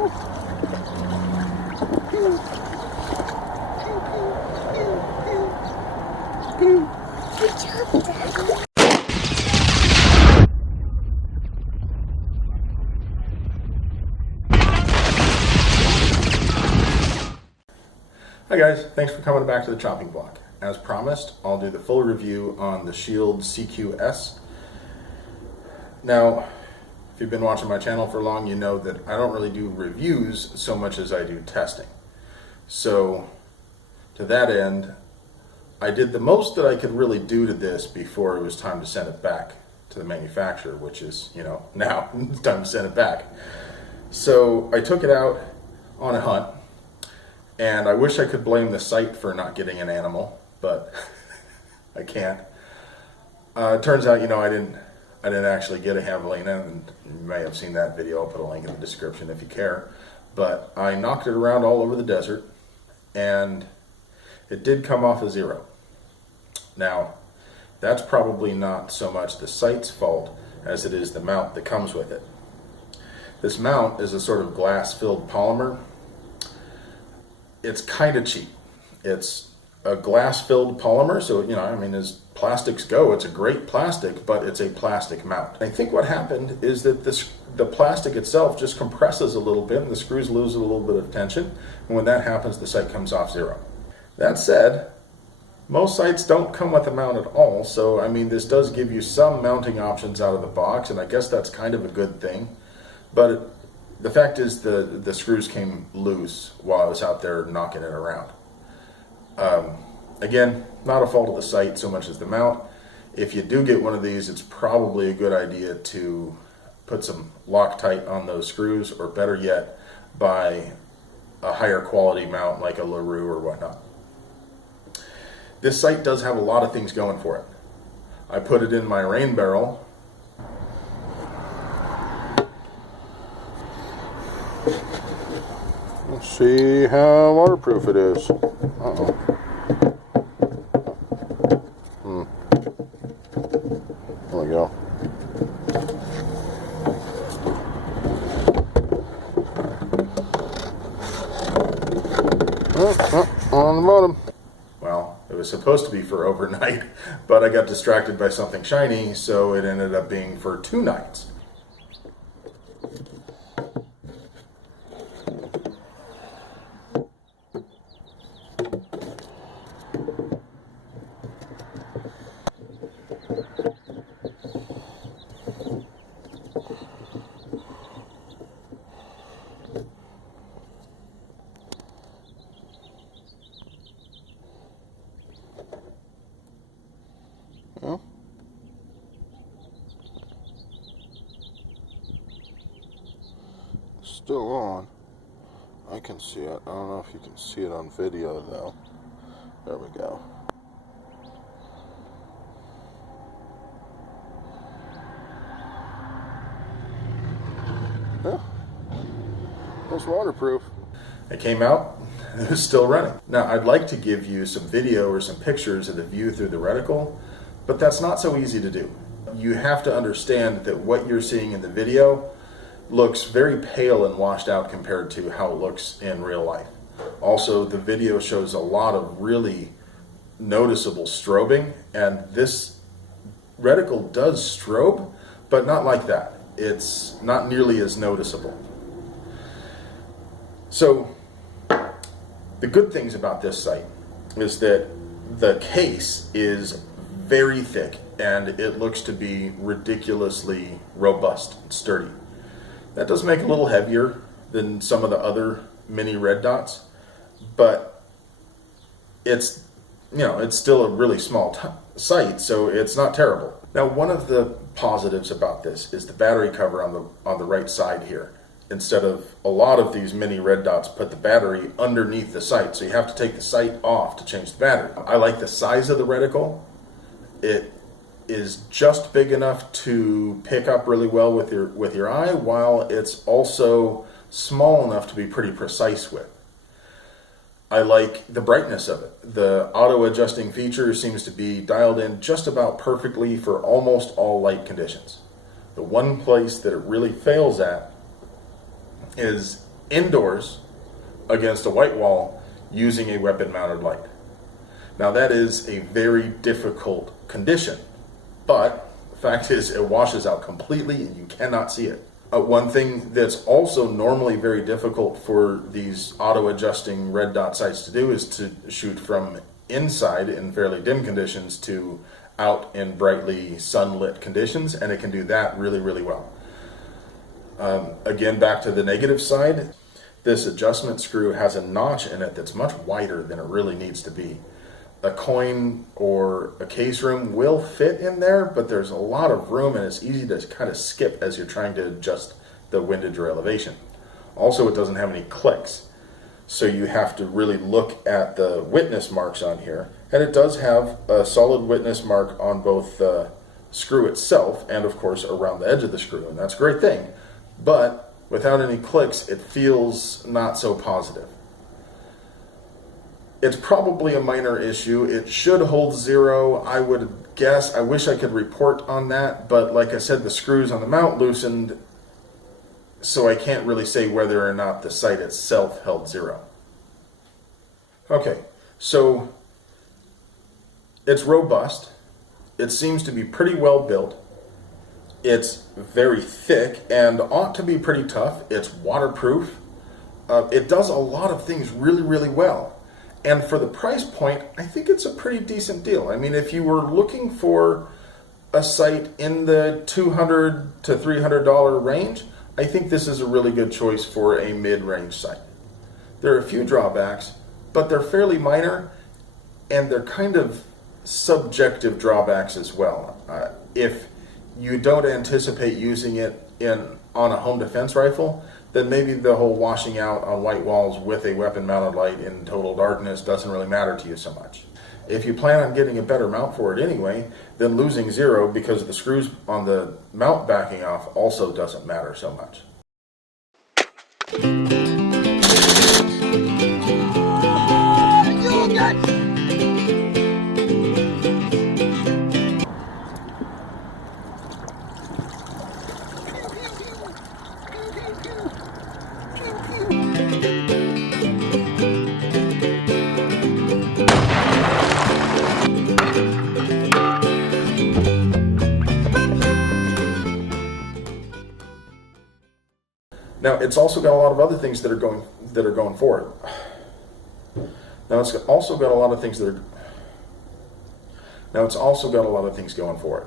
Hi guys, thanks for coming back to the chopping block. As promised, I'll do the full review on the Shield CQS. Now, if you've been watching my channel for long, you know that I don't really do reviews so much as I do testing. So, to that end, I did the most that I could really do to this before it was time to send it back to the manufacturer, which is, now it's time to send it back. So, I took it out on a hunt. And I wish I could blame the site for not getting an animal, but I can't. It turns out, I didn't actually get a javelina, and you may have seen that video. I'll put a link in the description if you care. But I knocked it around all over the desert, and it did come off a 0. Now, that's probably not so much the site's fault as it is the mount that comes with it. This mount is a sort of glass-filled polymer. It's kind of cheap. It's a glass-filled polymer, so, as plastics go, it's a great plastic, but it's a plastic mount. I think what happened is that the plastic itself just compresses a little bit, and the screws lose a little bit of tension, and when that happens, the sight comes off 0. That said, most sights don't come with a mount at all, so, this does give you some mounting options out of the box, and I guess that's kind of a good thing, but the fact is the screws came loose while I was out there knocking it around. Again, not a fault of the sight so much as the mount. If you do get one of these, it's probably a good idea to put some Loctite on those screws, or better yet, buy a higher quality mount like a LaRue or whatnot. This sight does have a lot of things going for it. I put it in my rain barrel. Let's see how waterproof it is. Uh-oh. There we go. On the bottom. Well, it was supposed to be for overnight, but I got distracted by something shiny, so it ended up being for 2 nights. Well, still on. I can see it. I don't know if you can see it on video though. There we go. Yeah, it's waterproof. It came out, it was still running. Now, I'd like to give you some video or some pictures of the view through the reticle, but that's not so easy to do. You have to understand that what you're seeing in the video looks very pale and washed out compared to how it looks in real life. Also, the video shows a lot of really noticeable strobing, and this reticle does strobe, but not like that. It's not nearly as noticeable. So, the good things about this sight is that the case is very thick, and it looks to be ridiculously robust and sturdy. That does make it a little heavier than some of the other mini red dots, but it's still a really small sight, so it's not terrible. Now, one of the positives about this is the battery cover on the right side here. Instead of a lot of these mini red dots put the battery underneath the sight, so you have to take the sight off to change the battery. I like the size of the reticle. It is just big enough to pick up really well with your eye, while it's also small enough to be pretty precise with. I like the brightness of it. The auto-adjusting feature seems to be dialed in just about perfectly for almost all light conditions. The one place that it really fails at is indoors against a white wall using a weapon mounted light. Now that is a very difficult condition, but the fact is it washes out completely and you cannot see it. One thing that's also normally very difficult for these auto-adjusting red dot sights to do is to shoot from inside in fairly dim conditions to out in brightly sunlit conditions, and it can do that really, really well. Again, back to the negative side, this adjustment screw has a notch in it that's much wider than it really needs to be. A coin or a case room will fit in there, but there's a lot of room and it's easy to kind of skip as you're trying to adjust the windage or elevation. Also, it doesn't have any clicks, so you have to really look at the witness marks on here, and it does have a solid witness mark on both the screw itself and of course around the edge of the screw, and that's a great thing, but without any clicks it feels not so positive. It's probably a minor issue. It should hold 0, I would guess. I wish I could report on that, but like I said, the screws on the mount loosened, so I can't really say whether or not the sight itself held 0. Okay, so it's robust. It seems to be pretty well built. It's very thick and ought to be pretty tough. It's waterproof. It does a lot of things really, really well. And for the price point, I think it's a pretty decent deal. I mean, if you were looking for a sight in the $200 to $300 range, I think this is a really good choice for a mid-range sight. There are a few drawbacks, but they're fairly minor, and they're kind of subjective drawbacks as well. If you don't anticipate using it on a home defense rifle, then maybe the whole washing out on white walls with a weapon mounted light in total darkness doesn't really matter to you so much. If you plan on getting a better mount for it anyway, then losing 0 because of the screws on the mount backing off also doesn't matter so much. Now it's also got a lot of other things that are going for it. Now it's also got a lot of things going for it.